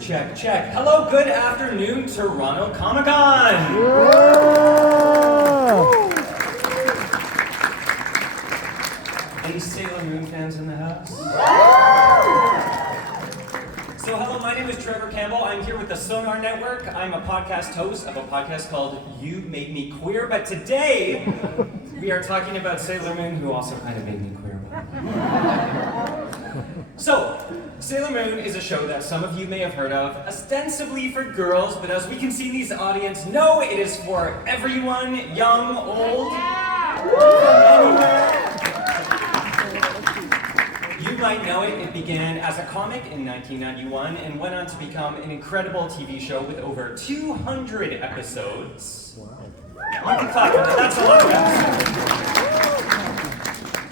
Check, check. Hello, good afternoon, Toronto Comic-Con! Any Sailor Moon fans in the house? So hello, my name is Trevor Campbell. I'm here with the Sonar Network. I'm a podcast host of a podcast called You Made Me Queer, but today we are talking about Sailor Moon, who also kind of made me queer. So, Sailor Moon is a show that some of you may have heard of, ostensibly for girls, but as we can see in this audience, no, it is for everyone, young, old, from anywhere. You might know it. It began as a comic in 1991 and went on to become an incredible TV show with over 200 episodes. Wow. You can clap for that. That's a lot of episodes.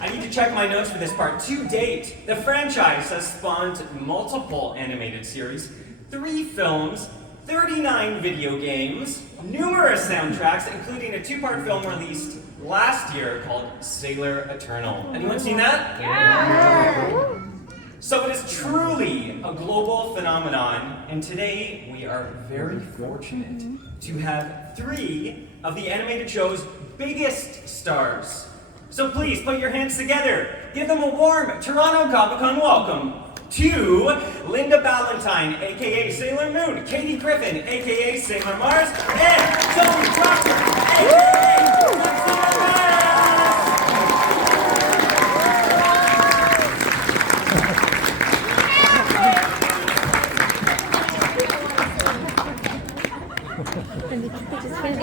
I need to check my notes for this part. To date, the franchise has spawned multiple animated series, 3 films, 39 video games, numerous soundtracks, including a 2-part film released last year called Sailor Eternal. Anyone seen that? Yeah! So it is truly a global phenomenon, and today we are very fortunate to have 3 of the animated show's biggest stars. So please put your hands together. Give them a warm Toronto Comic-Con welcome to Linda Ballantyne, aka Sailor Moon, Katie Griffin, aka Sailor Mars, and Toby Proctor, aka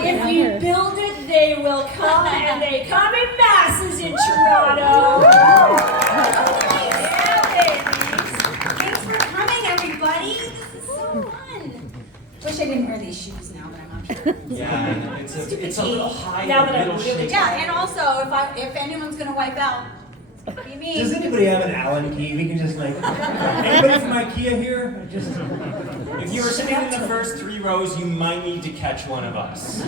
If you build it, they will come, and they come in masses in Toronto. Yeah, babies. Thanks for coming, everybody. This is so fun. Wish I didn't wear these shoes now that I'm up here. Yeah, it's a little high, Now that a little I'm really shaky. Yeah, and also, if anyone's gonna wipe out, what do you mean? Does anybody have an Allen key? We can just like, anybody from IKEA here? If you were sitting in the first 3 rows, you might need to catch one of us.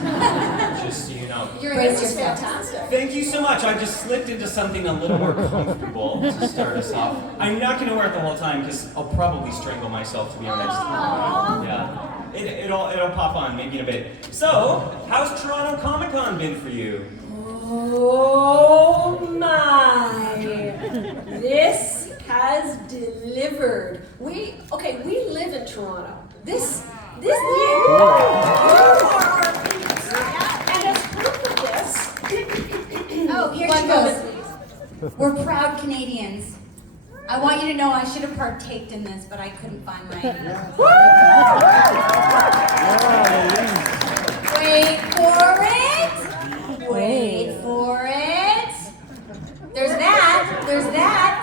Just so you know. Your Brace answer's yourself. fantastic. Thank you so much. I just slipped into something a little more comfortable to start us off. I'm not going to wear it the whole time because I'll probably strangle myself, to be honest. Yeah. It'll pop on maybe in a bit. So, how's Toronto Comic-Con been for you? Oh my! This has delivered. We live in Toronto. This you are our peeps. And as proof of this, Oh, here one she moment, goes. We're proud Canadians. I want you to know I should have partaked in this, but I couldn't find my. Wait for it. Wait for it. There's that, and there's that.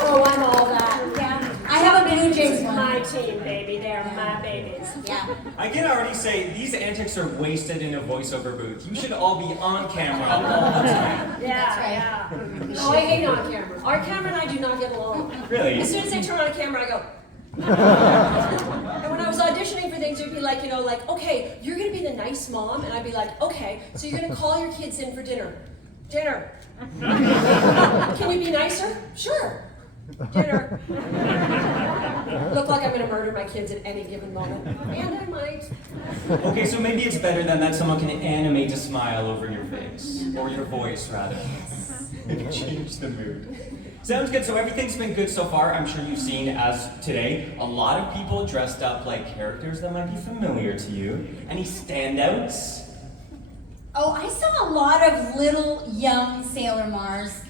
Oh, I'm all that. Yeah. I have a Blue Jays one. My team, baby. They're my babies. Yeah. I can already say these antics are wasted in a voiceover booth. You should all be on camera all the time. Yeah, That's right. yeah. No, I hate on camera. Our camera and I do not get along. Really? As soon as they turn on camera, I go. And when I was auditioning for things, it'd be like, okay, you're gonna be the nice mom, and I'd be like, okay, so you're gonna call your kids in for dinner. Dinner. Can you be nicer? Sure. Dinner. Look like I'm gonna murder my kids at any given moment. And I might. Okay, so maybe it's better than that someone can animate a smile over your face. Or your voice, rather. Maybe change the mood. Sounds good. So everything's been good so far. I'm sure you've seen, as today, a lot of people dressed up like characters that might be familiar to you. Any standouts? Oh, I saw a lot of little young Sailor Mars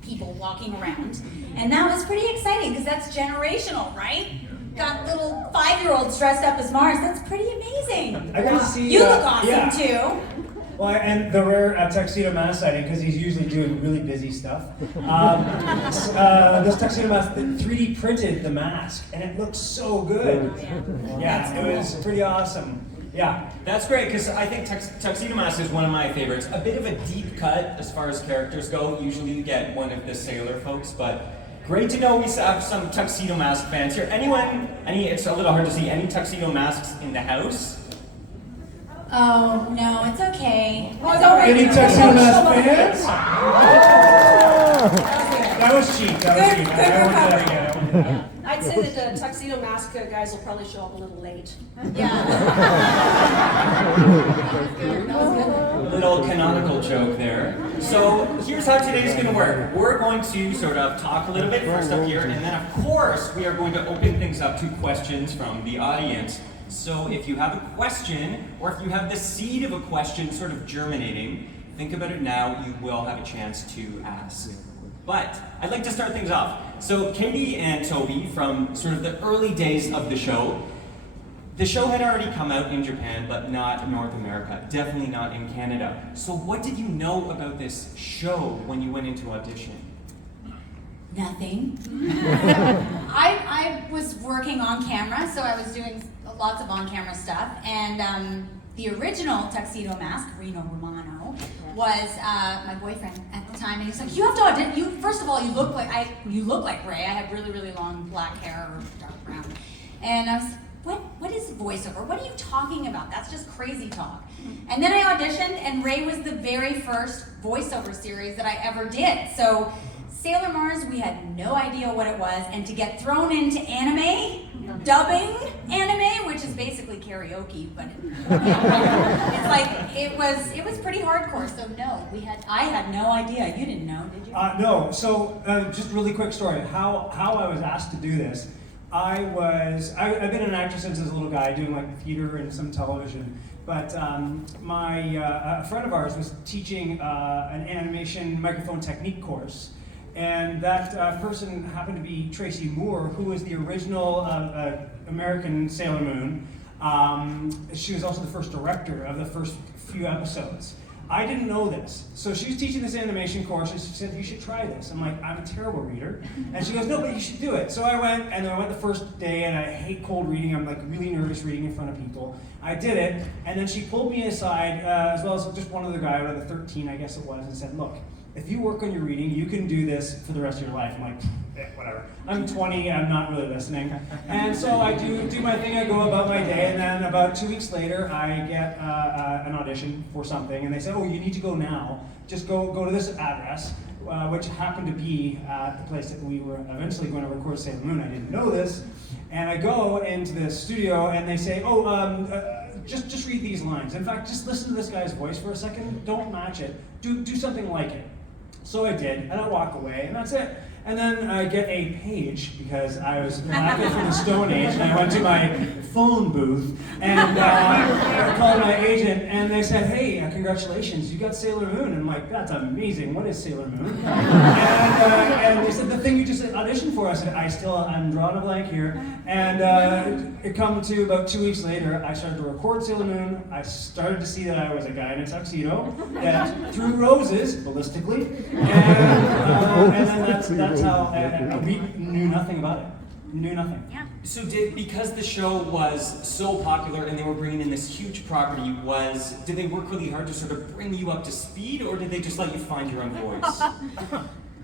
people walking around. And that was pretty exciting because that's generational, right? Got little 5-year-olds dressed up as Mars. That's pretty amazing. I got to see. You look awesome yeah. too. Well, and the rare tuxedo mask sighting because he's usually doing really busy stuff. This tuxedo mask, 3D printed the mask, and it looks so good. Yeah, it was pretty awesome. Yeah. That's great, because I think Tuxedo Mask is one of my favorites. A bit of a deep cut as far as characters go. Usually you get one of the Sailor folks, but great to know we have some Tuxedo Mask fans here. It's a little hard to see, any Tuxedo Masks in the house? Oh, no, it's okay. Any Tuxedo Mask fans? That was cheap. That was cheap. Good I won't do that recovery. again. I'd say that the tuxedo mask guys will probably show up a little late. Yeah. That was good. Little canonical joke there. So here's how today's going to work. We're going to sort of talk a little bit first up here, and then of course we are going to open things up to questions from the audience. So if you have a question, or if you have the seed of a question sort of germinating, think about it now. You will have a chance to ask. But I'd like to start things off. So Katie and Toby, from sort of the early days of the show had already come out in Japan, but not in North America, definitely not in Canada. So what did you know about this show when you went into audition? Nothing. I was working on camera, so I was doing lots of on-camera stuff, and the original Tuxedo Mask, Reno Romano, was my boyfriend at the time, and he's like, "You have to audition. First of all, you look like Ray. I had really, really long black hair or dark brown." And I was, "What is voiceover? What are you talking about? That's just crazy talk." And then I auditioned, and Ray was the very first voiceover series that I ever did. So Sailor Mars, we had no idea what it was, and to get thrown into anime, dubbing anime, which is basically karaoke, but it's like it was pretty hardcore. So no, I had no idea. You didn't know, did you? No. So just really quick story. How I was asked to do this. I've been an actor since I was a little guy, doing like theater and some television. But a friend of ours was teaching an animation microphone technique course. And that person happened to be Tracy Moore, who was the original American Sailor Moon. She was also the first director of the first few episodes. I didn't know this. So she was teaching this animation course, and she said, "You should try this." I'm like, "I'm a terrible reader." And she goes, "No, but you should do it." So I went, and I went the first day, and I hate cold reading. I'm like really nervous reading in front of people. I did it, and then she pulled me aside, as well as just one other guy out of the 13, I guess it was, and said, "Look, if you work on your reading, you can do this for the rest of your life." I'm like, whatever. I'm 20, I'm not really listening. And so I do my thing, I go about my day, and then about 2 weeks later, I get an audition for something, and they say, "Oh, you need to go now. Just go to this address," which happened to be the place that we were eventually going to record Sailor Moon. I didn't know this. And I go into the studio, and they say, "Oh, just read these lines. In fact, just listen to this guy's voice for a second. Don't match it. Do something like it." So I did, and I walk away, and that's it. And then I get a page, because I was back from the Stone Age, and I went to my phone booth, and I called my agent, and they said, "Hey, congratulations, you got Sailor Moon." And I'm like, "That's amazing, what is Sailor Moon?" And they said, "The thing you just auditioned for." I said, I'm drawing a blank here. And it come to about 2 weeks later, I started to record Sailor Moon. I started to see that I was a guy in a tuxedo that threw roses, ballistically, and then that's how we knew nothing about it. Knew nothing. Yeah. So because the show was so popular and they were bringing in this huge property, did they work really hard to sort of bring you up to speed, or did they just let you find your own voice?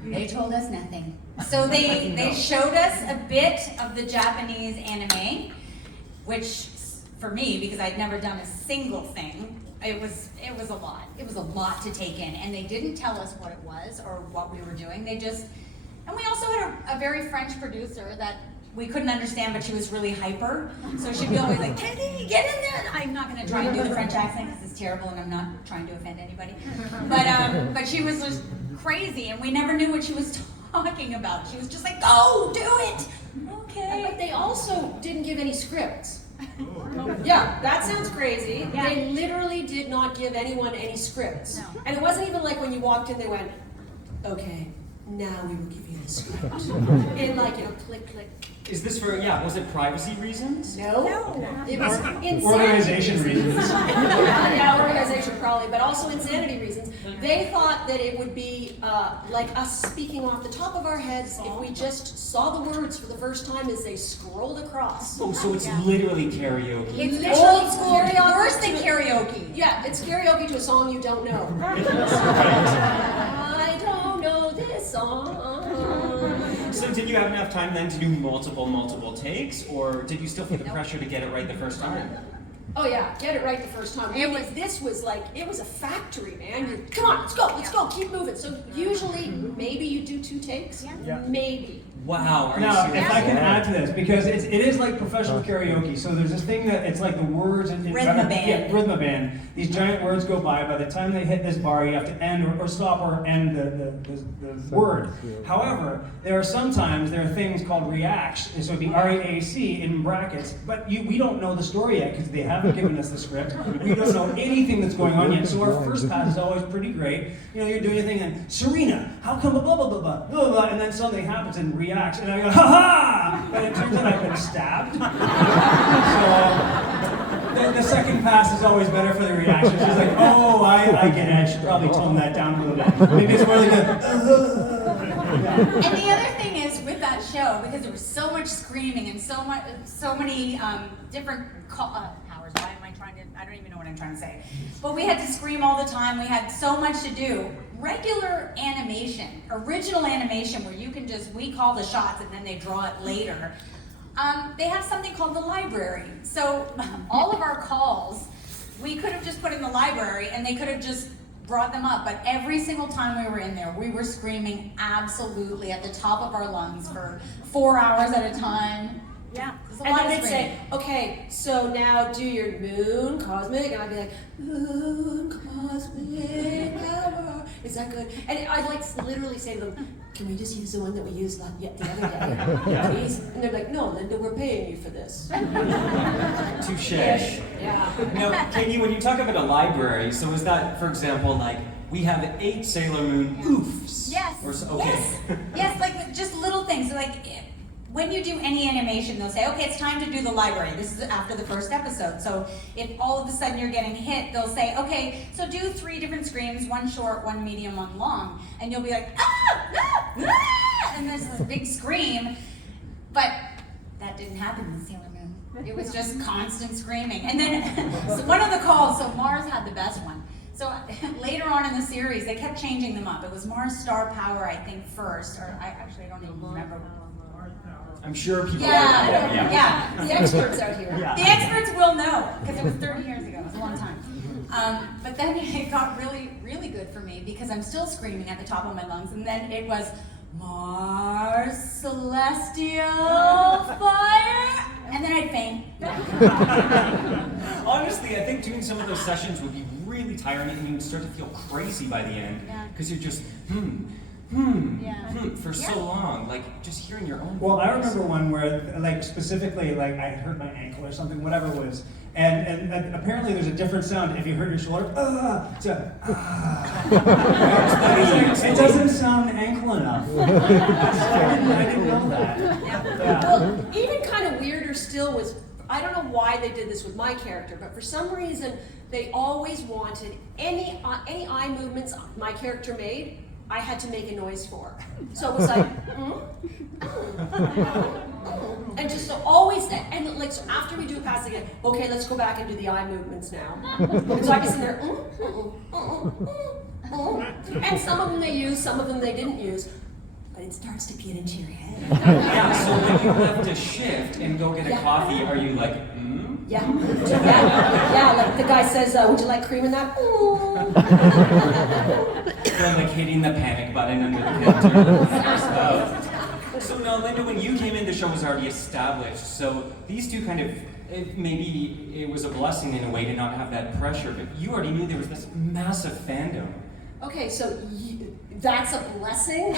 They told us nothing. So they showed us a bit of the Japanese anime, which for me, because I'd never done a single thing, it was a lot. It was a lot to take in, and they didn't tell us what it was or what we were doing. And we also had a very French producer that we couldn't understand, but she was really hyper. So she'd be always like, "Teddy, get in there." I'm not going to try and do the French accent because it's terrible, and I'm not trying to offend anybody. But she was just crazy, and we never knew what she was talking about. She was just like, "Go, do it." Okay. But they also didn't give any scripts. Yeah, that sounds crazy. Yeah. They literally did not give anyone any scripts. No. And it wasn't even like when you walked in, they went, "Okay, now we will give you the script." And like, click, click. Is this was it privacy reasons? No. It was insanity Organization reasons. Yeah, organization probably, but also insanity reasons. They thought that it would be like us speaking off the top of our heads if we just saw the words for the first time as they scrolled across. Oh, so it's literally karaoke. It's Literally old school karaoke. Worse than karaoke. Yeah, it's karaoke to a song you don't know. I don't know this song. So did you have enough time then to do multiple takes, or did you still feel the pressure to get it right the first time? Oh yeah, get it right the first time. This was like, it was a factory, man. Come on, let's go, keep moving. So usually, maybe you do 2 takes, maybe. Wow, are you Now, serious? if I can add to this, because it is like professional karaoke, so there's this thing that it's like the words and Rhythmaband. Yeah, rhythmaband. These giant words go by the time they hit this bar, you have to end or stop or end the word. However, there are things called reacts, so it'd be REAC in brackets, but we don't know the story yet because they haven't given us the script. We don't know anything that's going on yet, so our first pass is always pretty great. You know, you're doing your thing and, Serena, how come blah, blah, blah, blah, blah, blah, and then something happens and reacts, and I go, ha ha! But it turns out I've been stabbed. So the second pass is always better for the reaction. She's like, oh, I get it. I should probably tone that down a little bit. Maybe it's more like a. And the other thing is with that show, because there was so much screaming and so many different powers. Why am I trying to? I don't even know what I'm trying to say. But we had to scream all the time. We had so much to do. Regular animation, original animation, where you can we call the shots and then they draw it later. They have something called the library. So all of our calls, we could have just put in the library and they could have just brought them up. But every single time we were in there, we were screaming absolutely at the top of our lungs for 4 hours at a time. Yeah, and then they'd say, okay, so now do your moon cosmic, and I'd be like, moon cosmic hour. Is that good? And I'd like literally say to them, can we just use the one that we used the other day, please? And they're like, no, Linda, we're paying you for this. Touche. Yeah. Now, Katie, when you talk about a library, so is that, for example, like, we have 8 Sailor Moon oofs? Yes. Yes, like just little things. So like, when you do any animation, they'll say, okay, it's time to do the library. This is after the first episode. So if all of a sudden you're getting hit, they'll say, okay, so do 3 different screams, 1 short, 1 medium, 1 long. And you'll be like, ah, ah, ah, and there's this big scream. But that didn't happen in Sailor Moon. It was just constant screaming. And then so one of the calls, so Mars had the best one. So later on in the series, they kept changing them up. It was Mars Star Power, I think, first, or I don't even remember. I'm sure people. Yeah. The experts out here. Yeah. The experts will know, because it was 30 years ago. It was a long time. But then it got really, really good for me, because I'm still screaming at the top of my lungs, and then it was Mars Celestial Fire, and then I'd faint. Honestly, I think doing some of those sessions would be really tiring, and you'd start to feel crazy by the end, because you're just for so long, like just hearing your own Well, voice. I remember one where, like, specifically, like, I hurt my ankle or something, whatever it was, and apparently there's a different sound if you hurt your shoulder. It doesn't sound ankle enough. I didn't know that. Well, even kind of weirder still was, I don't know why they did this with my character, but for some reason, they always wanted any eye movements my character made, I had to make a noise for. So it was like, and just so always, and like, so after we do it past again, okay, let's go back and do the eye movements now. And so I was in there, and some of them they used, some of them they didn't use, but it starts to get into your head. Yeah, so when you have to shift and go get a coffee, are you like, Yeah, like the guy says, would you like cream in that? Or like hitting the panic button under the counter. So now, Linda, when you came in, the show was already established. So these two kind of, maybe it was a blessing in a way to not have that pressure, but you already knew there was this massive fandom. Okay, so that's a blessing?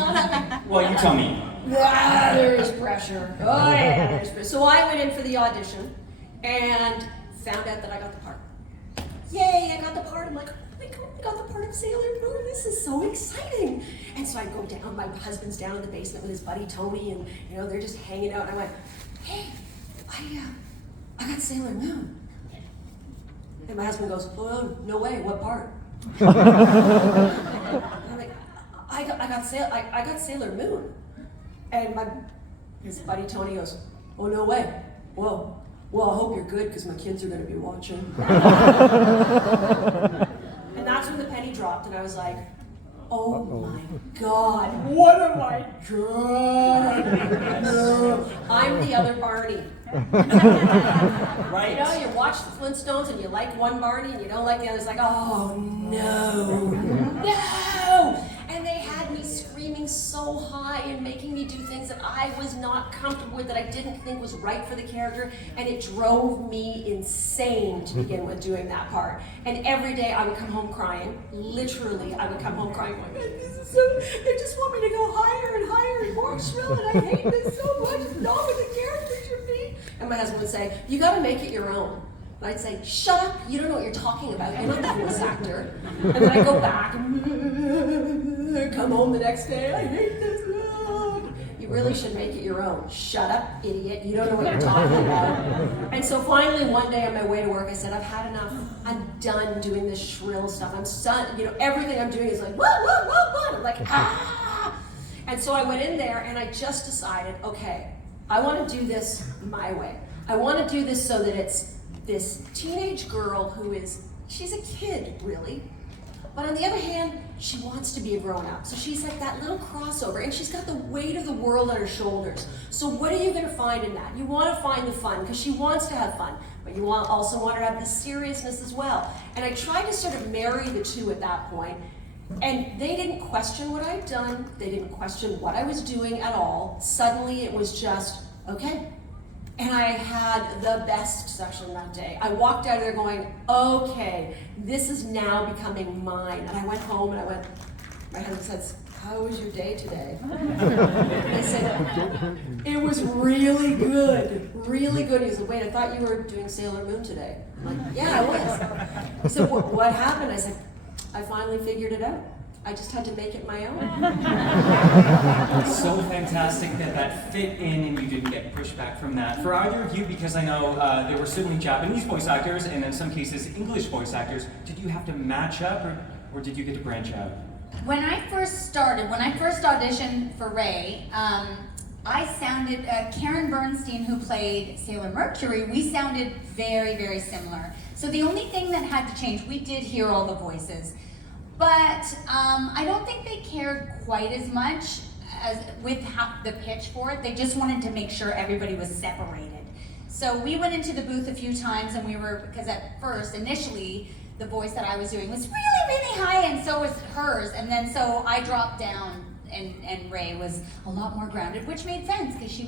Well, you tell me. There is pressure. Oh yeah, there's pressure. So I went in for the audition and found out that I got the part. Yay, I got the part. I'm like, oh my God, I got the part of Sailor Moon. This is so exciting. And so I go down, my husband's down in the basement with his buddy Tony, and you know, they're just hanging out. And I went, hey, I got Sailor Moon. And my husband goes, oh, no way, what part? And I'm like, I got Sailor Moon. And his buddy Tony goes, oh, no way. Whoa. Well, I hope you're good, because my kids are going to be watching. And that's when the penny dropped, and I was like, oh my God, what am I doing? No, I'm the other Barney. Right. You know, you watch the Flintstones and you like one Barney and you don't like the other. It's like, oh no, no! And they had me screaming so high and making me do things that I was not comfortable with, that I didn't think was right for the character, and it drove me insane to begin with doing that part. And every day I would come home crying. Literally, I would come home crying, going, this is so, they just want me to go higher and higher and more shrill, and I hate this so much. It's not what the character should be. And my husband would say, you gotta make it your own. And I'd say, shut up, you don't know what you're talking about. You're not the voice actor. And then I'd go back and come home the next day, I hate this. You really should make it your own. Shut up, idiot. You don't know what you're talking about. And so finally one day on my way to work, I said, I've had enough. I'm done doing this shrill stuff. I'm done. You know, everything I'm doing is like, whoa, whoa, whoa, whoa. I'm like, ah. And so I went in there and I just decided, okay, I want to do this my way. I want to do this so that it's this teenage girl who is, she's a kid, really. But on the other hand, she wants to be a grown-up. So she's like that little crossover, and she's got the weight of the world on her shoulders. So what are you going to find in that? You want to find the fun, because she wants to have fun, but you also want her to have the seriousness as well. And I tried to sort of marry the two at that point, and they didn't question what I'd done. They didn't question what I was doing at all. Suddenly it was just, okay. And I had the best session that day. I walked out of there going, okay, this is now becoming mine. And I went home and my husband said, how was your day today? I said, it was really good, really good. He said, wait, I thought you were doing Sailor Moon today. I'm like, yeah, I was. He said, what happened? I said, I finally figured it out. I just had to make it my own. It's so fantastic that fit in and you didn't get pushback from that. For either of you, because I know there were certainly Japanese voice actors and in some cases English voice actors, did you have to match up or did you get to branch out? When I first auditioned for Ray, I sounded, Karen Bernstein, who played Sailor Mercury, we sounded very, very similar. So the only thing that had to change, we did hear all the voices, but I don't think they cared quite as much as with the pitch for it. They just wanted to make sure everybody was separated. So we went into the booth a few times and because at first, initially, the voice that I was doing was really, really high and so was hers. And then so I dropped down and Ray was a lot more grounded, which made sense because she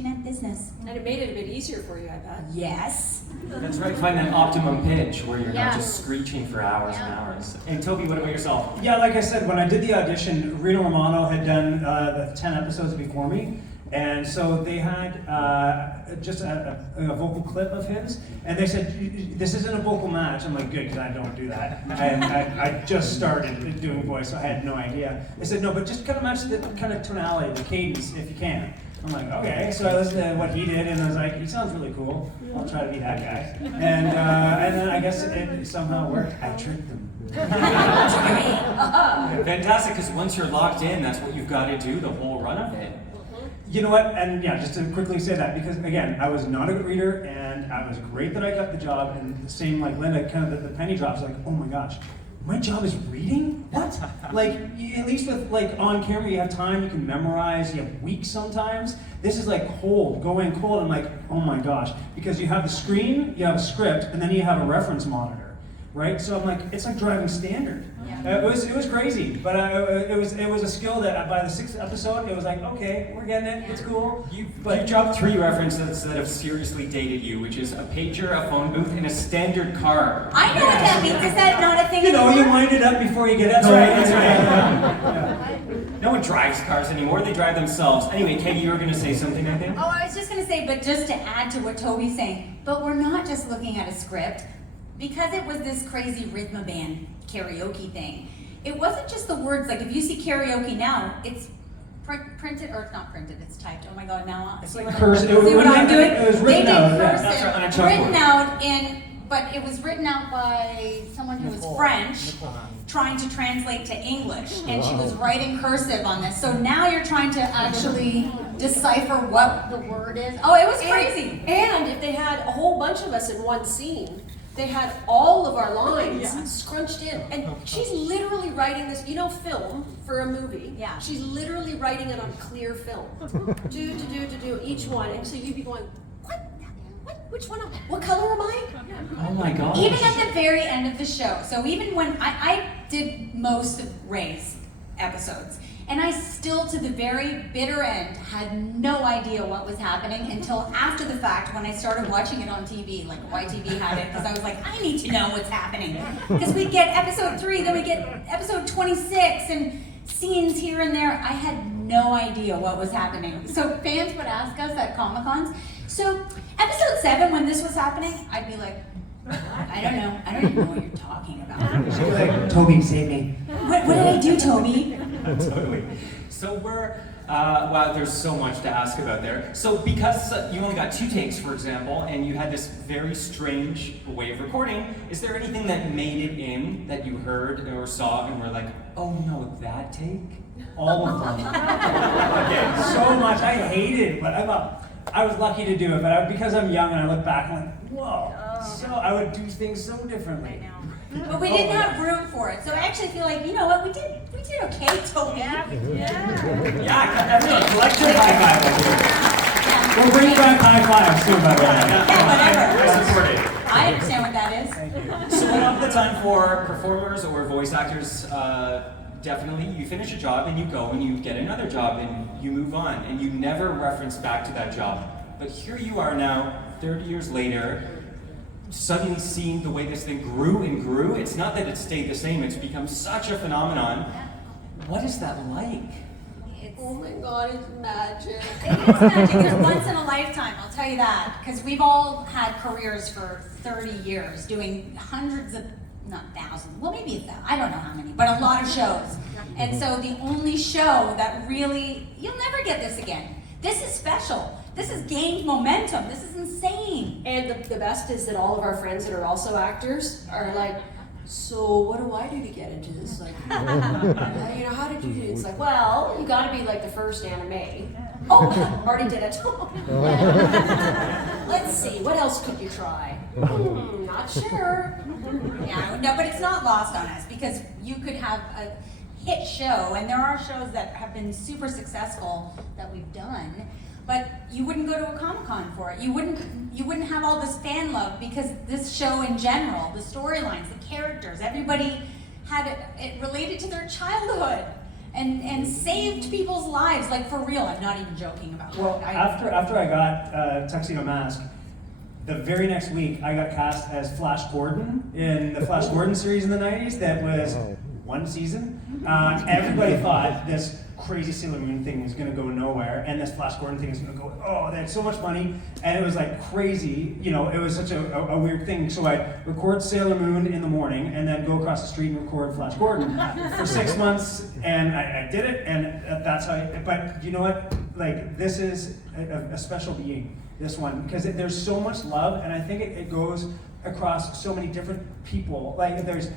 meant business. And it made it a bit easier for you, I bet. Yes. That's right, find that optimum pitch where you're not just screeching for hours and hours. And Toby, what about yourself? Yeah, like I said, when I did the audition, Rita Romano had done the 10 episodes before me. And so they had just a vocal clip of his, and they said, this isn't a vocal match. I'm like, good, because I don't do that. And I just started doing voice, so I had no idea. They said, no, but just kind of match the kind of tonality, the cadence, if you can. I'm like, okay. So I listened to what he did, and I was like, he sounds really cool. I'll try to be that guy. And then I guess it somehow worked. I tricked them. Fantastic, because once you're locked in, that's what you've got to do the whole run of it. You know what, and yeah, just to quickly say that, because again, I was not a good reader, and I was great that I got the job, and the same like Linda, kind of the penny drops, like, oh my gosh, my job is reading? What? Like, at least with like on camera, you have time, you can memorize, you have weeks sometimes. This is like going cold, I'm like, oh my gosh, because you have the screen, you have a script, and then you have a reference monitor, right? So I'm like, it's like driving standard. It was crazy, but it was a skill that by the 6th episode, it was like, okay, we're getting it, it's cool. You dropped 3 references that have seriously dated you, which is a pager, a phone booth, and a standard car. I know what that means. Is that not a thing You anymore? wind it up before you get That's home. right, that's right. No one drives cars anymore, they drive themselves. Anyway, Katie, you were going to say something, I think? Oh, I was just going to say, but just to add to what Toby's saying, but we're not just looking at a script. Because it was this crazy rhythm band karaoke thing, it wasn't just the words. Like if you see karaoke now, it's printed, or it's not printed, it's typed. Oh my god, now It's see like what cursive. see what I'm doing? It was They written did out. Yeah. cursive, That's right, on a chalkboard. written out but it was written out by someone who was French, trying to translate to English, and she was writing cursive on this. So now you're trying to actually decipher what the word is. Oh, it was crazy. And if they had a whole bunch of us in one scene, they had all of our lines scrunched in. And she's literally writing this, film for a movie. Yeah. She's literally writing it on clear film. Do, each one. And so you'd be going, what Which one? What color am I? Oh my gosh. Even at the very end of the show, so even when I did most of Ray's episodes, and I still, to the very bitter end, had no idea what was happening until after the fact when I started watching it on TV, like YTV had it, because I was like, I need to know what's happening. Because we'd get episode 3, then we get episode 26, and scenes here and there. I had no idea what was happening. So fans would ask us at Comic-Cons, so episode 7, when this was happening, I'd be like, I don't know. I don't even know what you're talking about. She'd be like, Toby, save me. What did I do, Toby? Totally. So wow, there's so much to ask about there. So because you only got 2 takes, for example, and you had this very strange way of recording, is there anything that made it in that you heard or saw and were like, oh no, that take? All of them. Okay, so much. I hated it, but I was lucky to do it. But because I'm young and I look back, I'm like, whoa. So I would do things so differently. But we didn't have room for it, so I actually feel like, you know what, we did okay, Toby. Yeah, everyone, collective high five over here. We'll bring back high fives too, by the way. Yeah, whatever. I support it. I understand what that is. Thank you. So a lot of the time for performers or voice actors, definitely you finish a job and you go and you get another job and you move on and you never reference back to that job. But here you are now, 30 years later, suddenly seeing the way this thing grew and grew. It's not that it stayed the same, it's become such a phenomenon. What is that like? Oh my God, it's magic. It is magic. It's once in a lifetime, I'll tell you that. Because we've all had careers for 30 years doing hundreds of, not thousands, well maybe I don't know how many, but a lot of shows. And so the only show that really, you'll never get this again. This is special. This has gained momentum. This is insane. And the best is that all of our friends that are also actors are like, so what do I do to get into this? Like, how did you do it? It's like, well, you gotta be like the first anime. Oh, already did it. Let's see, what else could you try? Not sure. Yeah, no, but it's not lost on us because you could have a hit show, and there are shows that have been super successful that we've done, but you wouldn't go to a Comic-Con for it. You wouldn't have all this fan love because this show in general, the storylines, the characters, everybody had it related to their childhood and saved people's lives, like for real. I'm not even joking about it. Well, after I got Tuxedo Mask, the very next week I got cast as Flash Gordon in the Flash Gordon series in the 90s that was one season. Everybody thought this crazy Sailor Moon thing was going to go nowhere, and this Flash Gordon thing is going to go, oh, they had so much money, and it was like crazy, it was such a weird thing. So I record Sailor Moon in the morning, and then go across the street and record Flash Gordon for 6 months, and I did it, and that's how but you know what, like, this is a special being, this one, because there's so much love, and I think it goes across so many different people. Like, there's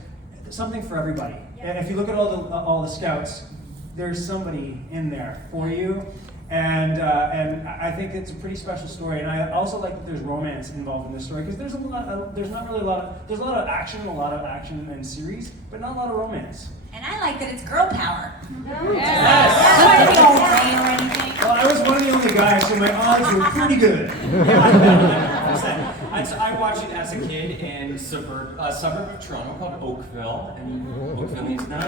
something for everybody. And if you look at all the scouts, there's somebody in there for you, and I think it's a pretty special story. And I also like that there's romance involved in this story because there's a lot of action and series, but not a lot of romance. And I like that it's girl power. Yes. I don't want to be all Ray or anything. Well, I was one of the only guys, so my odds were pretty good. I watched it as a kid in a suburb of Toronto called Oakville. Oakvillians know.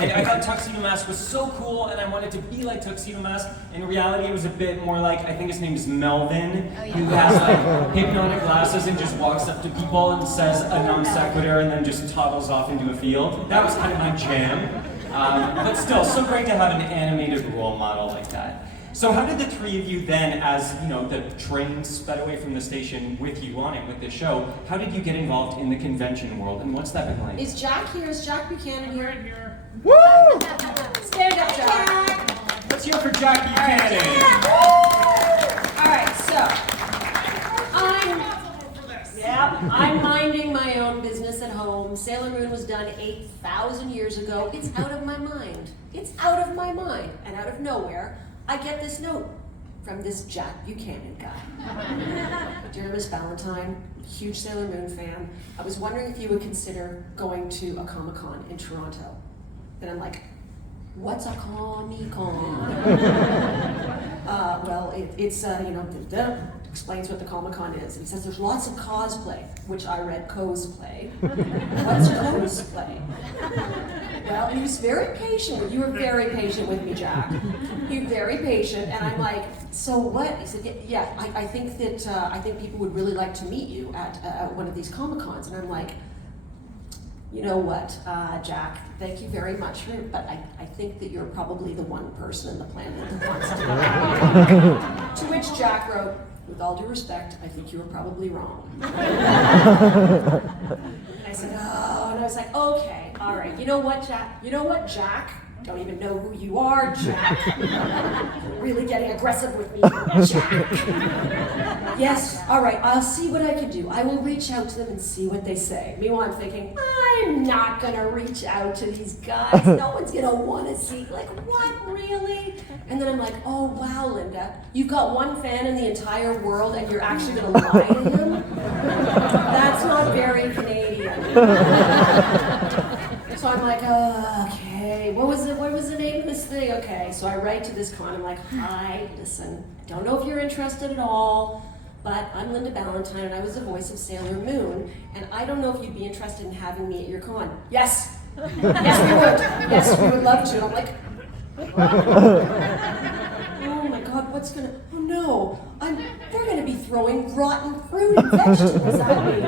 And I thought Tuxedo Mask was so cool, and I wanted to be like Tuxedo Mask. In reality, it was a bit more like, I think his name is Melvin, who has like hypnotic glasses and just walks up to people and says a non sequitur and then just toddles off into a field. That was kind of my jam. But still, so great to have an animated role model like that. So how did the three of you then, as the train sped away from the station with you on it, with this show, how did you get involved in the convention world, and what's that been like? Is Jack here? Is Jack Buchanan here? Right here. Woo! Stand up, Jack. Let's hear it for Jack Buchanan. Alright, so I'm minding my own business at home. Sailor Moon was done 8,000 years ago. It's out of my mind. It's out of my mind. And out of nowhere, I get this note from this Jack Buchanan guy. Dear Miss Ballantyne, huge Sailor Moon fan. I was wondering if you would consider going to a Comic-Con in Toronto. And I'm like, what's a Comic-Con? Well, it's explains what the Comic-Con is. He says there's lots of cosplay, which I read cosplay. What's cosplay? Well, he was very patient. You were very patient with me, Jack. You were very patient, and I'm like, so what? He said, yeah, I think that I think people would really like to meet you at one of these Comic-Cons, and I'm like, you know what, Jack, thank you very much, but I think that you're probably the one person on the planet that wants to. To which Jack wrote, with all due respect, I think you were probably wrong. And I said, oh, and I was like, okay, all right, you know what, Jack? Jack? Don't even know who you are, Jack. You're really getting aggressive with me, Jack. Yes, all right, I'll see what I can do. I will reach out to them and see what they say. Meanwhile, I'm thinking, I'm not gonna reach out to these guys. No one's gonna wanna see, like, what, really? And then I'm like, oh, wow, Linda, you've got one fan in the entire world and you're actually gonna lie to him? That's not very Canadian. So I'm like, okay, what was the name of this thing? Okay, so I write to this con, I'm like, hi, listen, I don't know if you're interested at all, but I'm Linda Ballantyne and I was the voice of Sailor Moon, and I don't know if you'd be interested in having me at your con. Yes, yes we would, yes we would love to. And I'm like, oh my God, what's gonna, oh no, they're gonna be throwing rotten fruit and vegetables at me.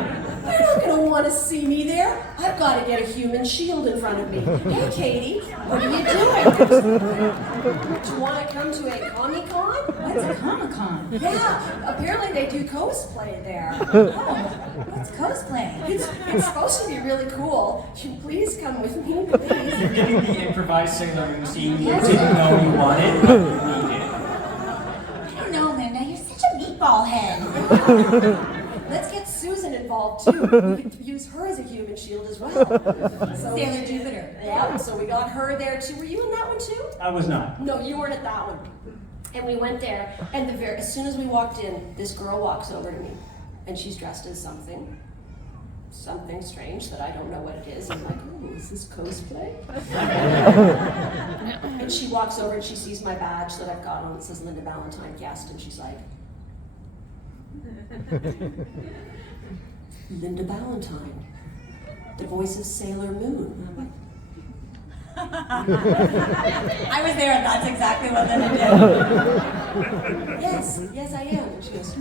They're not gonna wanna see me there. I've gotta get a human shield in front of me. Hey Katie, what are you doing? Do you wanna come to a Comic-Con? What's a Comic-Con? Yeah, apparently they do cosplay there. Oh, what's cosplay? It's supposed to be really cool. Can you please come with me, please? You're getting the improvised Sailor Moon scene you didn't know you wanted, but you needed. I don't know, Linda. You're such a meatball head. Let's get Susan involved too. We could use her as a human shield as well. So, Sailor Jupiter. Yeah, so we got her there too. Were you in that one too? I was not. No, you weren't at that one. And we went there, and as soon as we walked in, this girl walks over to me, and she's dressed as something strange that I don't know what it is. I'm like, oh, is this cosplay? And she walks over and she sees my badge that I've got on that says Linda Ballantyne guest, and she's like, Linda Ballantyne, the voice of Sailor Moon. And I'm like, I was there, and that's exactly what Linda did. yes, I am. And she goes,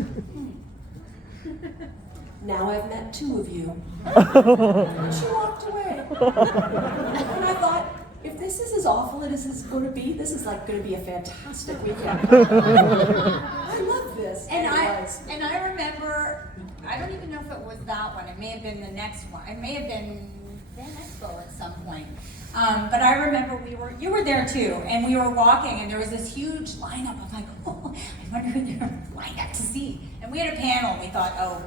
now I've met two of you. And she walked away. And I thought, if this is as awful as this is going to be, this is like going to be a fantastic weekend. I love this. And I remember, I don't even know if it was that one. It may have been the next one. It may have been Van Expo at some point. But I remember you were there too, and we were walking, and there was this huge lineup. I'm like, oh, I wonder who they're lined up to see. And we had a panel, and we thought, oh,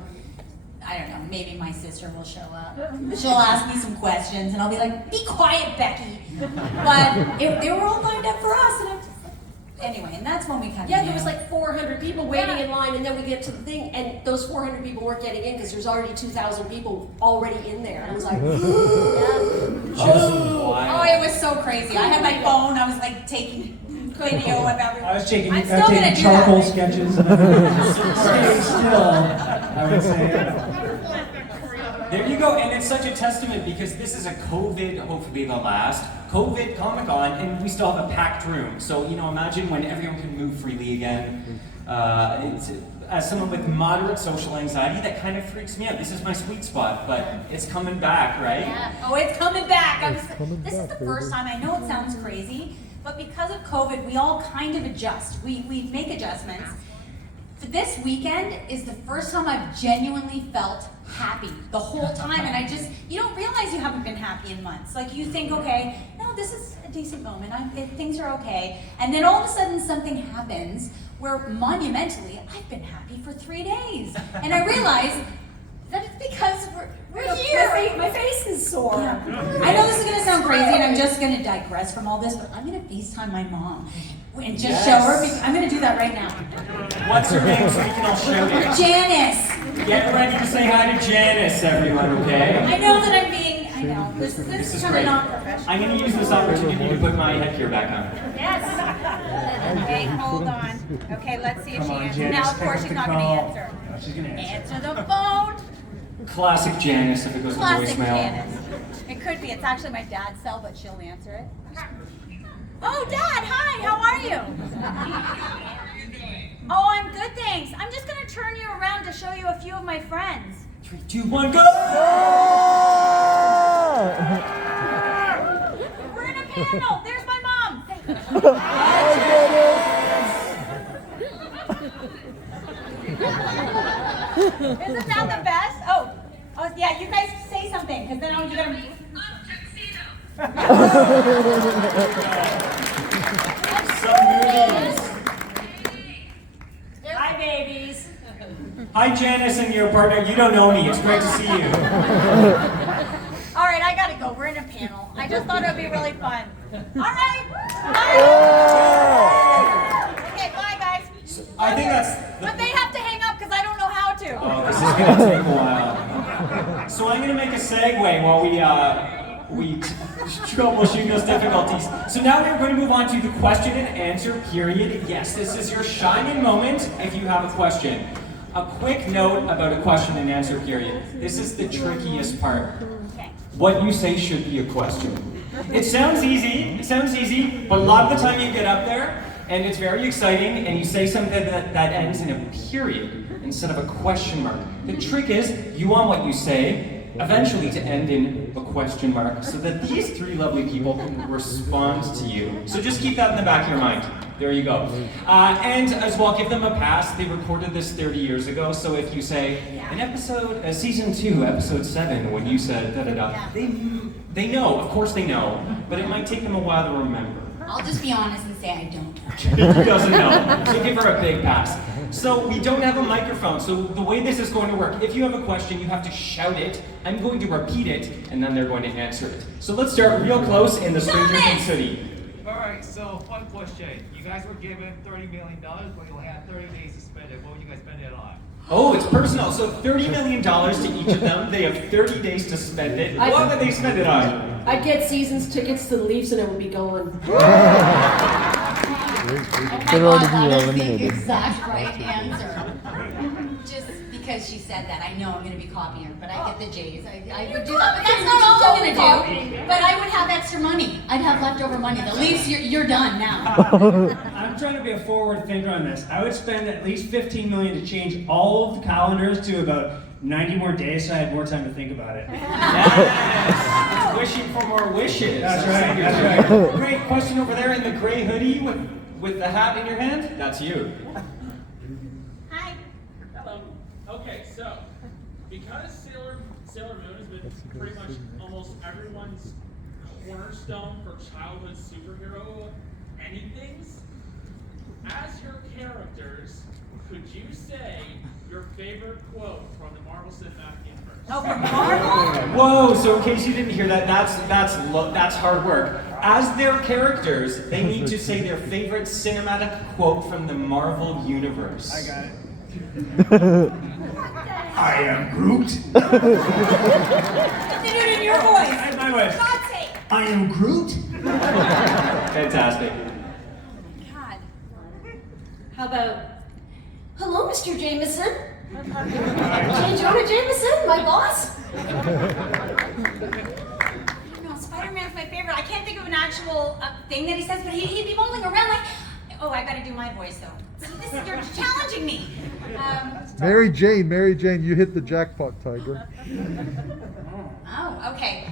I don't know, maybe my sister will show up. She'll ask me some questions, and I'll be like, be quiet, Becky. But they were all lined up for us, and I'm just like, anyway, and that's when we kind of Yeah, there was like 400 people waiting in line, and then we get to the thing, and those 400 people weren't getting in because there's already 2,000 people already in there. And I was like, Oh, it was so crazy. I had my phone, I was like taking video of everyone. I was taking I'm still gonna do charcoal that. sketches. Stay still, I would say. There you go, and it's such a testament because this is a COVID, hopefully the last, COVID Comic-Con, and we still have a packed room. So, imagine when everyone can move freely again. As someone with moderate social anxiety, that kind of freaks me out. This is my sweet spot, but it's coming back, right? Yeah. Oh, it's coming back. This is the first time, I know it sounds crazy, but because of COVID, we all kind of adjust. We make adjustments. This weekend is the first time I've genuinely felt happy the whole time, and you don't realize you haven't been happy in months. Like you think, okay, no, this is a decent moment, things are okay, and then all of a sudden something happens where monumentally, I've been happy for 3 days, and I realize that it's because we're here. My face is sore. Yeah. I know this is gonna sound crazy, and I'm just gonna digress from all this, but I'm gonna FaceTime my mom and just show her. I'm gonna do that right now. What's her name so we can all show you? Janice. Get ready to say hi to Janice, everyone, okay? I know that I'm being know. This This is is kind of great. not professional. I'm going to use this opportunity to put my headgear back on. Yes. Okay, hold on. Okay, let's see if Come she on, answers. Janice, Now, of pick course, up she's the not going to call. answer. No, she's gonna answer. Answer the phone. Classic Janice if it goes to Classic voicemail. Janice. It could be. It's actually my dad's cell, but she'll answer it. Oh, Dad, hi. How are you? Oh, I'm good, thanks. I'm just going to turn you around to show you a few of my friends. 3, 2, 1, go! We're in a panel. There's my mom. Isn't that the best? Oh, yeah, you guys say something, because then you're going to... Some movies. Hi, babies. Hi, Janice and your partner. You don't know me. It's great to see you. All right, I got to go. We're in a panel. I just thought it would be really fun. All right. Bye. Okay, bye, guys. I think that's... But they have to hang up because I don't know how to. Oh, this is going to take a while. So I'm going to make a segue while we troubleshoot those difficulties. So now we're going to move on to the question and answer period. Yes, this is your shining moment if you have a question. A quick note about a question and answer period. This is the trickiest part. Okay. What you say should be a question. It sounds easy, but a lot of the time you get up there and it's very exciting and you say something that ends in a period instead of a question mark. The trick is you want what you say eventually to end in a question mark so that these three lovely people can respond to you. So just keep that in the back of your mind. There you go. And as well, give them a pass. They recorded this 30 years ago, so if you say, in season 2, episode 7, when you said da-da-da, they know, of course they know, but it might take them a while to remember. I'll just be honest and say I don't. He doesn't know, so give her a big pass. So we don't have a microphone, so the way this is going to work, if you have a question, you have to shout it, I'm going to repeat it, and then they're going to answer it. So let's start real close in the Stranger Things city. Alright, so fun question. You guys were given $30 million, but you had 30 days to spend it. What would you guys spend it on? Oh, it's personal. So $30 million to each of them. They have 30 days to spend it. What would they spend it on? I'd get seasons tickets to the Leafs and it would be gone. Oh my God, that is the exact right answer. Just because she said that, I know I'm going to be copying her, but I get the J's. I would do that, but that's not all I'm going to do. But I would have extra money. I'd have leftover money. The Leafs, you're done now. I'm trying to be a forward thinker on this. I would spend at least $15 million to change all of the calendars to about 90 more days so I had more time to think about it. Yes! Wishing for more wishes. That's right. Great question over there in the gray hoodie with the hat in your hand. That's you. Hi. Hello. Okay, so because Sailor Moon has been pretty much almost everyone's cornerstone for childhood superhero anythings, as your characters, could you say your favorite quote from the Marvel Cinematic Universe? Oh, from Marvel? Whoa! So in case you didn't hear that, that's hard work. As their characters, they need to say their favorite cinematic quote from the Marvel Universe. I got it. I am Groot. Do it in your voice. That's my voice. God's sake. I am Groot. Fantastic. God. How about, hello, Mr. Jameson? J. Jonah Jameson, my boss? No, Spider-Man's my favorite. I can't think of an actual thing that he says, but he'd be mulling around like, oh, I gotta do my voice though. You're challenging me. Mary Jane, you hit the jackpot, Tiger. Oh, okay.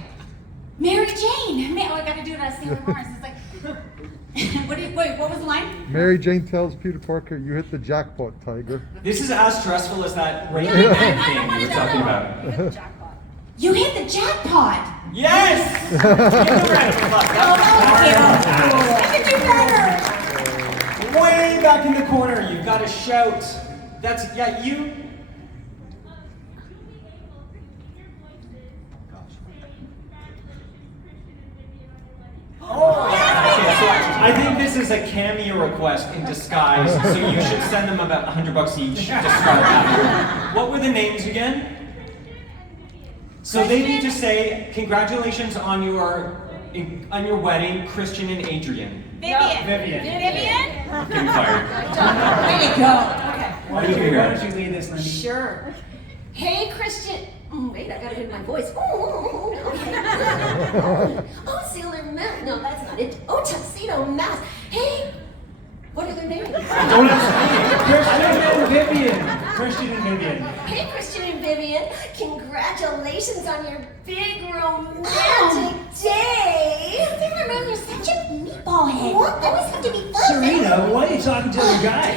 Mary Jane. Oh, I gotta do it as Sailor Mars. It's like, wait, what was the line? Mary Jane tells Peter Parker, you hit the jackpot, Tiger. This is as stressful as that rain I thing don't want we to were talking know. about. You hit the jackpot. You hit the jackpot. Yes! Give them a round of applause. I can do better. Way back in the corner, you've got to shout. That's, yeah, you. Oh, okay, so I think this is a cameo request in disguise, so you should send them about $100 each to start that. What were the names again? So they need to say congratulations on your wedding, Christian and Adrian. Vivian. Vivian. Vivian? Getting fired. Way to go. Okay. Why don't you lead this, Lindy? Sure. Hey, Christian. Wait, I gotta get my voice. Okay. Oh, Sailor Moon. No, that's not it. Oh, Tuxedo Mask. Hey, what are their names? Don't ask Christian and Vivian. Hey, Christian and Vivian. Congratulations on your big romantic day. Sailor Moon, you're such a meatball head. What? I always have to be first. Serena, why are you talking to the guys?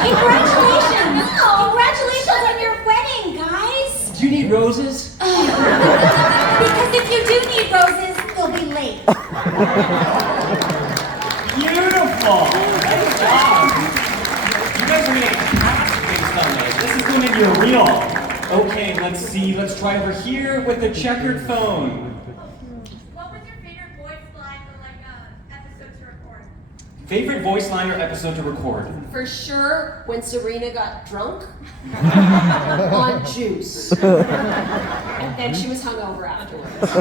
Congratulations! Congratulations on your wedding, guys! Do you need roses? Because if you do need roses, they'll be late. Beautiful! Nice job! You guys are gonna get cast based on this. This is gonna be real. Okay, let's see. Let's try over here with the checkered phone. What was your favorite voice line or episode to record? Favorite voice line or episode to record? For sure, when Serena got drunk on juice. And then she was hungover afterwards.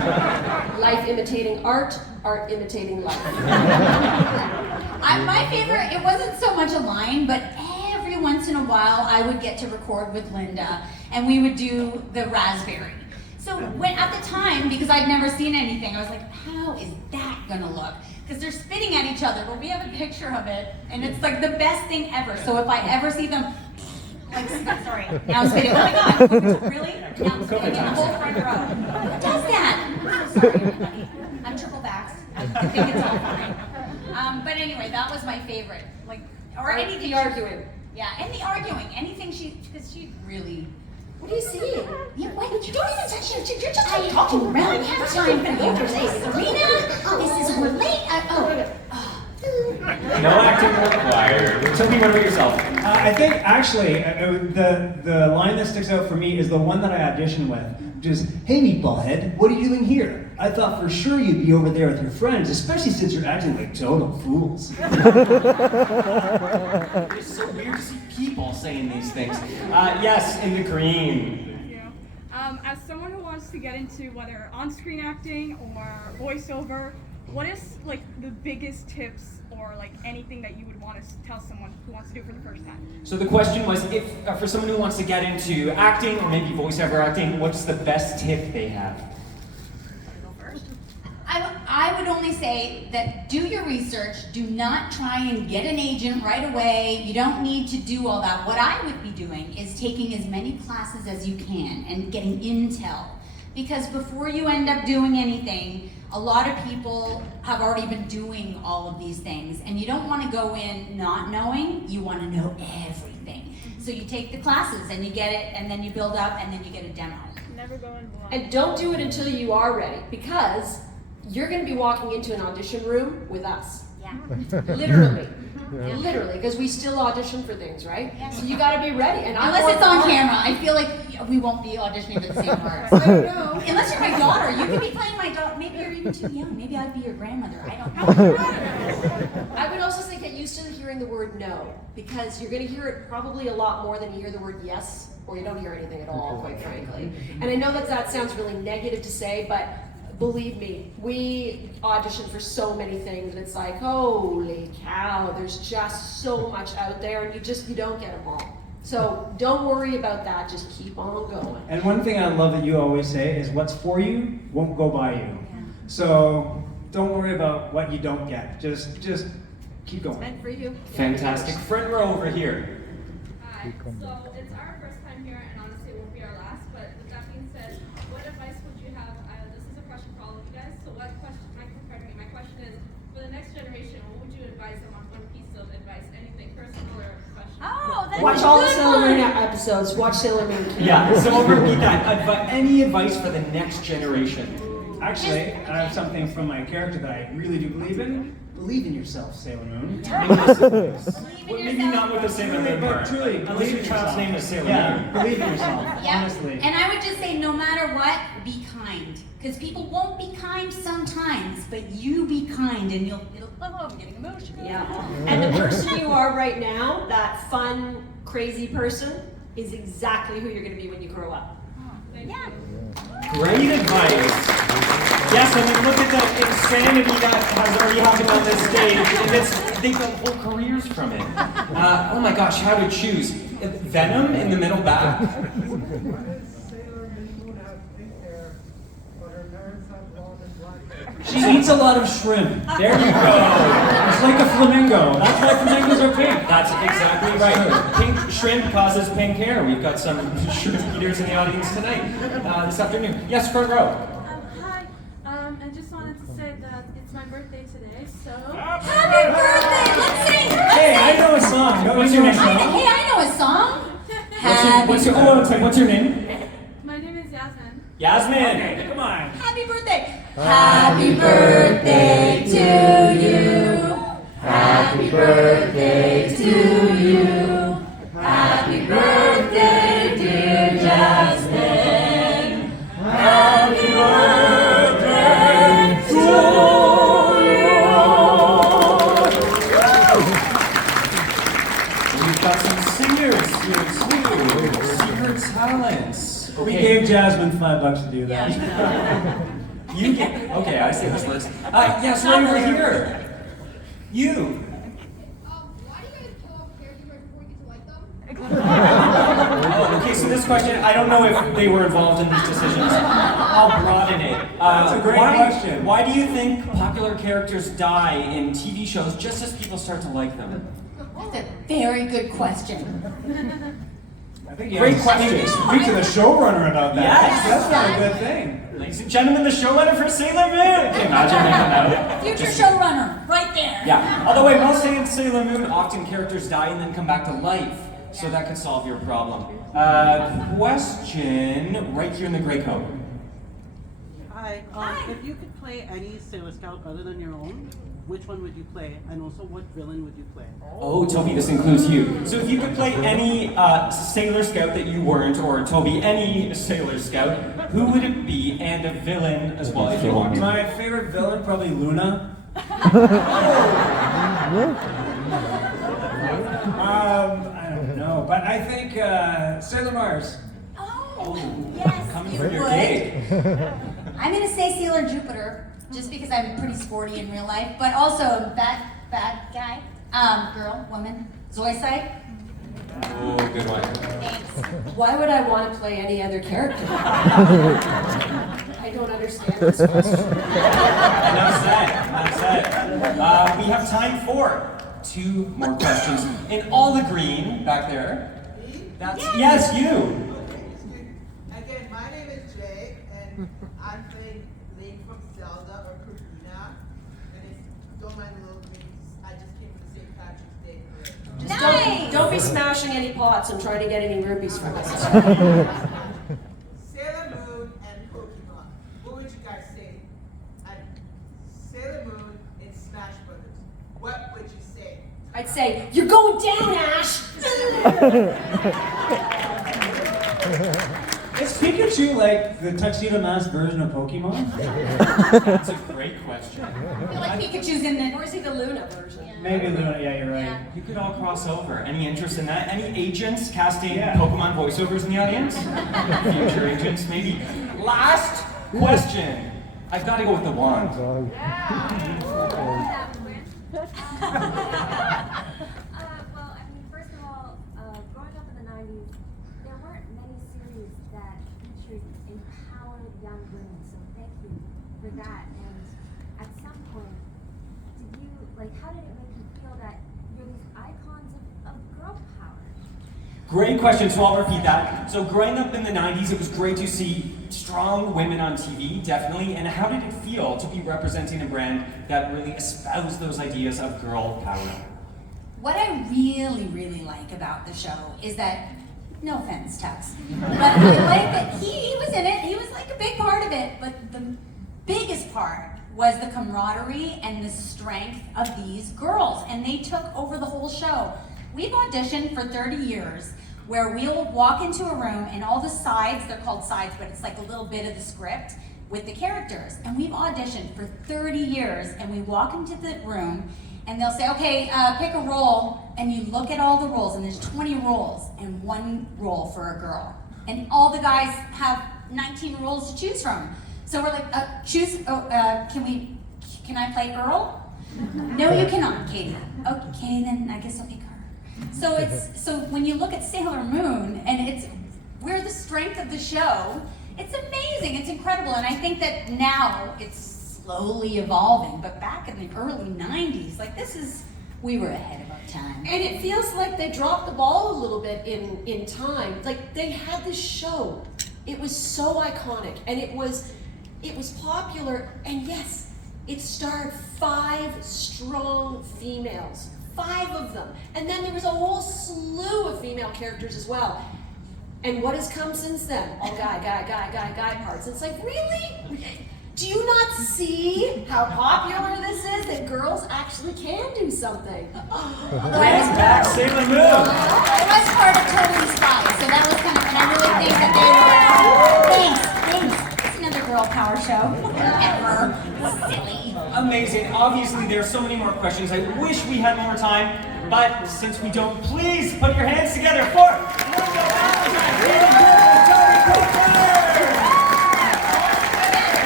Life imitating art, art imitating life. My favorite, it wasn't so much a line, but every once in a while I would get to record with Linda and we would do the raspberry. So when at the time, because I'd never seen anything, I was like, how is that gonna look? Because they're spitting at each other, but we have a picture of it, and it's like the best thing ever. So if I ever see them, like, sorry, now I'm spitting. Oh my God, really? Now I'm spitting in the whole front row. Who does that? I'm so sorry, everybody. I'm triple vaxxed. I think it's all fine. But anyway, that was my favorite. Like, or anything. The arguing. Yeah, and the arguing. Anything because she really. What are you seeing? Yeah, what? You don't even touch it. You're just talking around. I have time for you to say, Serena, this is we're late. No acting required. Toby, what about yourself? I think actually the line that sticks out for me is the one that I auditioned with, which is, "Hey meatball head, what are you doing here? I thought for sure you'd be over there with your friends, especially since you're acting like total fools." It's so weird to see people saying these things. Yes, in the green. Thank you. As someone who wants to get into whether on-screen acting or voiceover, what is like the biggest tips or like anything that you would want to tell someone who wants to do it for the first time? So the question was, if for someone who wants to get into acting or maybe voiceover acting, what's the best tip they have? I would only say that do your research. Do not try and get an agent right away. You don't need to do all that. What I would be doing is taking as many classes as you can and getting intel. Because before you end up doing anything, a lot of people have already been doing all of these things, and you don't want to go in not knowing. You want to know everything. So you take the classes and you get it, and then you build up, and then you get a demo. Never go in blind. And don't do it until you are ready, because you're going to be walking into an audition room with us. Yeah. Literally. Yeah. Literally, because we still audition for things, right? So you got to be ready. And Unless it's on camera, I feel like we won't be auditioning for the same parts. I know. Unless you're my daughter, you could be playing my daughter. Maybe you're even too young. Maybe I'd be your grandmother. I don't know. I would also say get used to hearing the word no, because you're going to hear it probably a lot more than you hear the word yes, or you don't hear anything at all, quite frankly. And I know that sounds really negative to say, but believe me, we audition for so many things, and it's like, holy cow, there's just so much out there, and you don't get them all. So don't worry about that, just keep on going. And one thing I love that you always say is, what's for you won't go by you. So don't worry about what you don't get. Just keep going. Meant for you. Fantastic. Front row over here. Hi. So it's our first time here, and honestly, it won't be our last. But with that being said, what advice would you have? This is a question for all of you guys. So my question is, for the next generation, what would you advise them on one piece of advice? Anything personal or professional? Oh, that's Watch a all the good Sailor Moon one. episodes. Watch Sailor Moon. Yeah, so I'll repeat that. Any advice for the next generation? Actually, I have something from my character that I really do believe in. Believe in yourself, Sailor Moon. Well, maybe not with the Sailor Moon part. Truly, Unless believe your in child's yourself. name is Sailor Yeah, Moon. believe in yourself, Yeah. honestly. And I would just say, no matter what, be kind. Because people won't be kind sometimes, but you be kind, and oh, I'm getting emotional. Yeah. And the person you are right now, that fun, crazy person, is exactly who you're going to be when you grow up. Yeah. Great advice. Yes, I mean, look at the insanity that has already happened on this stage, and they've got whole careers from it. Oh my gosh, how to choose? Venom in the middle back? She eats a lot of shrimp. There you go. It's like a flamingo. That's why flamingos are pink. That's exactly right. Pink shrimp causes pink hair. We've got some shrimp eaters in the audience tonight, this afternoon. Yes, front row. Hi. I just wanted to say that it's my birthday today, so. Happy birthday! Let's sing! Hey, I know a song. What's your name? Hey, I know a song. What's your name? My name is Yasmin. Yasmin. Okay, come on. Happy birthday! Happy birthday to you. Happy birthday to you. Happy birthday, dear Jasmine. Happy birthday to you. We've got some singers here too. See her talents. We gave Jasmine $5 to do that. You get, okay, I see this list. Yes, right over here. You. Why do you guys kill off characters right before you get to like them? Oh, okay, so this question, I don't know if they were involved in these decisions. I'll broaden it. That's a great question. Why do you think popular characters die in TV shows just as people start to like them? That's a very good question. I think you Great have to question. speak to the showrunner about that. Yes. That's not a good thing. Ladies and gentlemen, the showrunner for Sailor Moon! Can you imagine they come out? Future showrunner, right there. Yeah, although I will say in Sailor Moon, often characters die and then come back to life. So that could solve your problem. Question right here in the gray coat. Hi. If you could play any Sailor Scout other than your own, which one would you play? And also, what villain would you play? Oh, Toby, this includes you. So if you could play any Sailor Scout that you weren't, or Toby, any Sailor Scout, who would it be? And a villain as well, if you want. My favorite villain, probably Luna. I don't know, but I think Sailor Mars. Oh, yes, Coming you from your would. gate. I'm gonna say Sailor Jupiter, just because I'm pretty sporty in real life, but also bad guy, girl, woman, Zoisite. Oh, good one. Thanks. Why would I want to play any other character? I don't understand this question. Enough said. We have time for 2 more questions. In all the green back there. That's yes, you. Again, my name is Jay, and I'm playing Link from Zelda or Karina. And if you don't mind the little greens, I just came for the St. Patrick's Day parade. Just Nice. don't be smashing any pots and trying to get any rupees from us. Sailor Moon and Pokemon. What would you guys say? Sailor Moon in Smash Brothers. What would you say? I'd say, you're going down, Ash! Is Pikachu like the tuxedo mask version of Pokemon? That's a great question. I feel like Pikachu's in the. Or is he the Luna version? Maybe Luna, yeah, you're right. Yeah. You could all cross over. Any interest in that? Any agents casting Yeah. Pokemon voiceovers in the audience? Future agents, maybe. Last question. I've got to go with the wand. Well, I mean, first of all, growing up in the 90s, there weren't many series that featured empowered young women, so thank you for that. And at some point, how did it make you feel that you're these icons of girl power? Great question, so I'll repeat that. So growing up in the 90s, it was great to see strong women on TV, definitely. And how did it feel to be representing a brand that really espoused those ideas of girl power? What I really, really like about the show is that, no offense, Tux, but I like that he was in it, he was like a big part of it, but the biggest part was the camaraderie and the strength of these girls, and they took over the whole show. We've auditioned for 30 years, where we'll walk into a room and all the sides, they're called sides, but it's like a little bit of the script with the characters. And we've auditioned for 30 years, and we walk into the room and they'll say, okay, pick a role, and you look at all the roles, and there's 20 roles and 1 role for a girl. And all the guys have 19 roles to choose from. So we're like, can I play Earl? No, you cannot, Katie. Okay, then I guess I'll pick her. So when you look at Sailor Moon, and we're the strength of the show, it's amazing, it's incredible, and I think that now it's slowly evolving, but back in the early 90s, like we were ahead of our time. And it feels like they dropped the ball a little bit in time. Like they had this show. It was so iconic, and it was popular, and yes, it starred 5 strong females. 5 of them. And then there was a whole slew of female characters as well. And what has come since then? All guy parts. It's like, really? Do you not see how popular this is? That girls actually can do something. Back Sailor Moon. I was part of Totally Spies, so that was kind of, and I really think that thanks. It's another girl power show. Whatever. Silly. Amazing. Obviously, there's so many more questions. I wish we had more time, but since we don't, please put your hands together for Toby Proctor!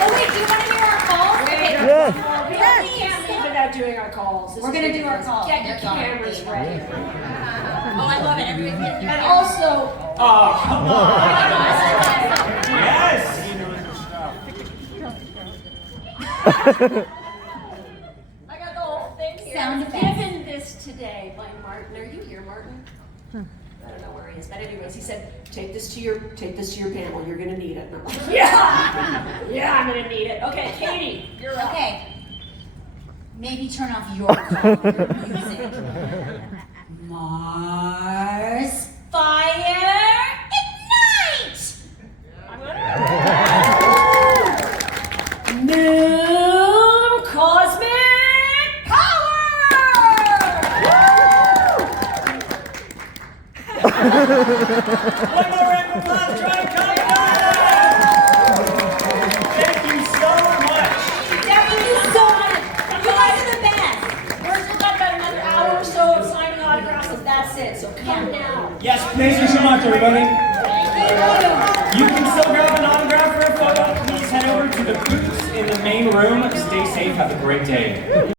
Oh wait, do you want to hear our calls? Yeah. We can't leave without doing our calls. We're gonna do our calls. Get your cameras ready. Oh, I love it. Everybody get your And also, Oh, come on! Yes! I got the whole thing here. Sound effects. Given this today by Martin. Are you here, Martin? I don't know where he is, but anyways, he said, take this to your panel. You're gonna need it. And I'm like, yeah, I'm gonna need it. Okay, Katie, you're up. Okay. Maybe turn off your music. Mars, fire, ignite! Moon, cosmic power! One more round of applause, try to come down! Thank you so much! Thank you so much. You guys are the best. We've got about another hour or so of signing autographs, and that's it. So come now. Yes, Thank you so much, everybody. Thank you. You can still grab an autograph or a photo. Please head over to the booths in the main room. Stay safe. Have a great day.